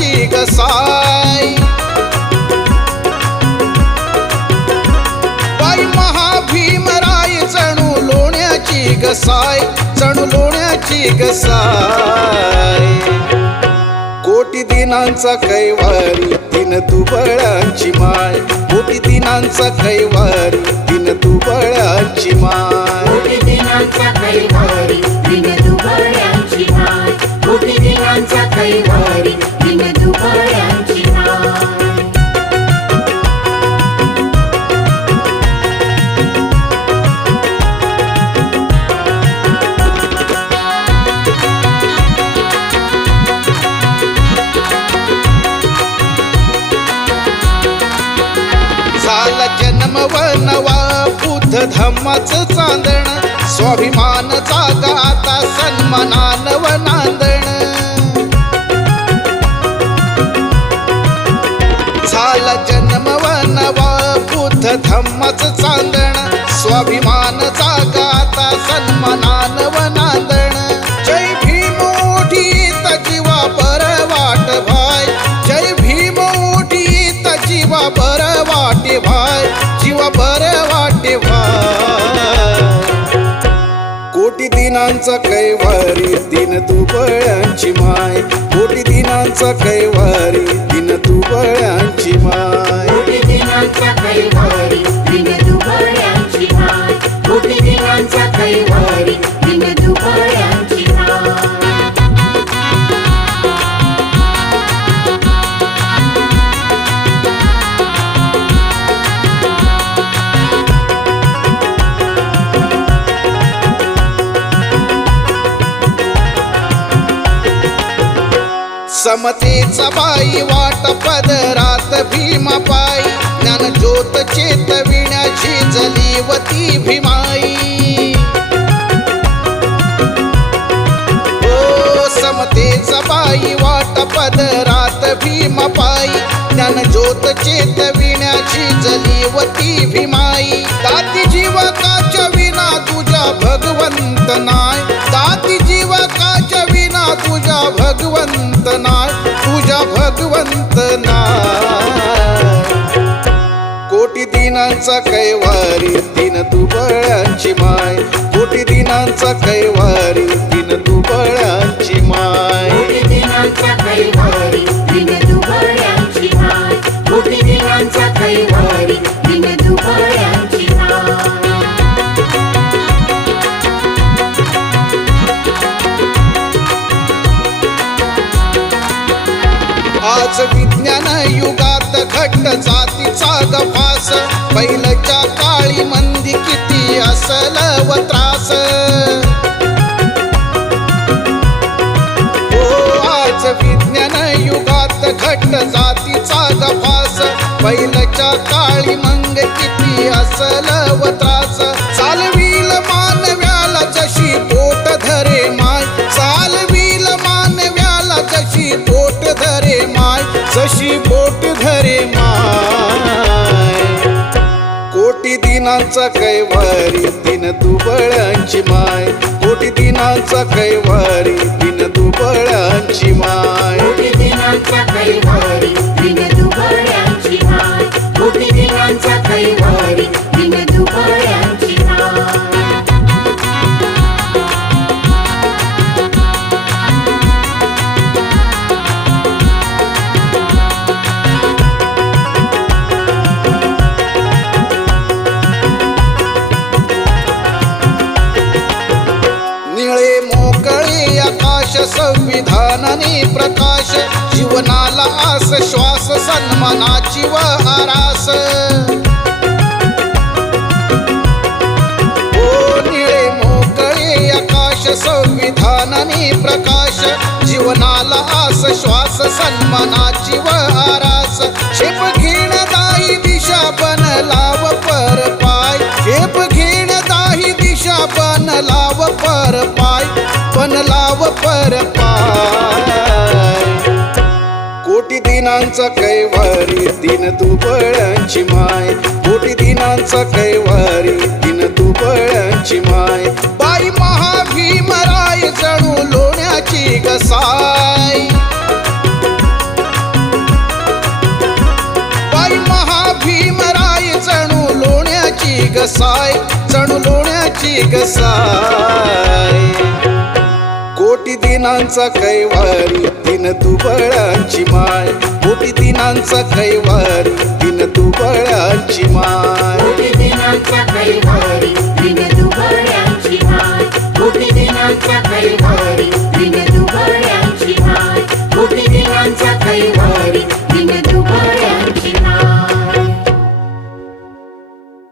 लोण्याची गसाई बाई महाभीमराय चणू लोण्याची गसाय चणू लोण्याची गसाय कोटी दिनांचा कैवारी दिन दुबळांची माय. कोटी दिनांचा कैवारी दिन दुबळांची माय. कोटी दिनांचा झाला व नवा बुद्ध धम्माचं चांदण. स्वाभिमान जागा आता सन्मानान. बर वाटे भाय कोटी दिनांचा कैवारी दिन दुबळ्यांची माय. कोटी दिनांचा कैवारी हो समतेचा बाई वाट पदरात भीमा पायी ज्ञान ज्योत चेतविण्याची जलीवती भीमाई. ओ समतेचा बाई वाट पदरात भीमा पायी ज्ञान ज्योत चेतविण्याची जलीवती भीमाई. दाती जीवकाच्या विना तुझ्या भगवंतना दिनांचा कैवारी दिन दुबळ्यांची माय. कोटी दिनांचा कैवारी. आज विज्ञान युगात घट्ट जातीचा गफास पहिलच्या काळी मंदी किती असल व त्रास. हो आज विज्ञान युगात घट्ट जातीचा गफास पहिलच्या काळी मंग किती असल व त्रास. माझी बोट धरे माय. कोटी दिनांचा कैवारी दिन दुबळ्यांची माय. कोटी दिनांचा कैवारी दिन दुबळ्यांची माय. आकाश प्रकाश जीवनाला आस श्वास सन्मानाची व आरास. ओ निळे मोकळे आकाश संविधानाने प्रकाश जीवनाला आस श्वास सन्मानाची व आरास. शेप घेण दाही दिशा बनलाव पर पाय. शेप घेण दाही दिशा बनलाव पर पाय. बनलाव पर कोटी दिनांचा कैवारी दिन दुबळ्यांची माय. कोटी दिनांचा कैवारी दिन दुबळ्यांची माय. बाई महाभीमराय जणू लोण्याची गसाय. बाई महाभीमराय जणू लोण्याची गसाय. जणू लोण्याची गसाय. कोटी दिनांचा कैवारी दिन दुबळांची माय कोटी माय कोटी दिनांचा कैवारी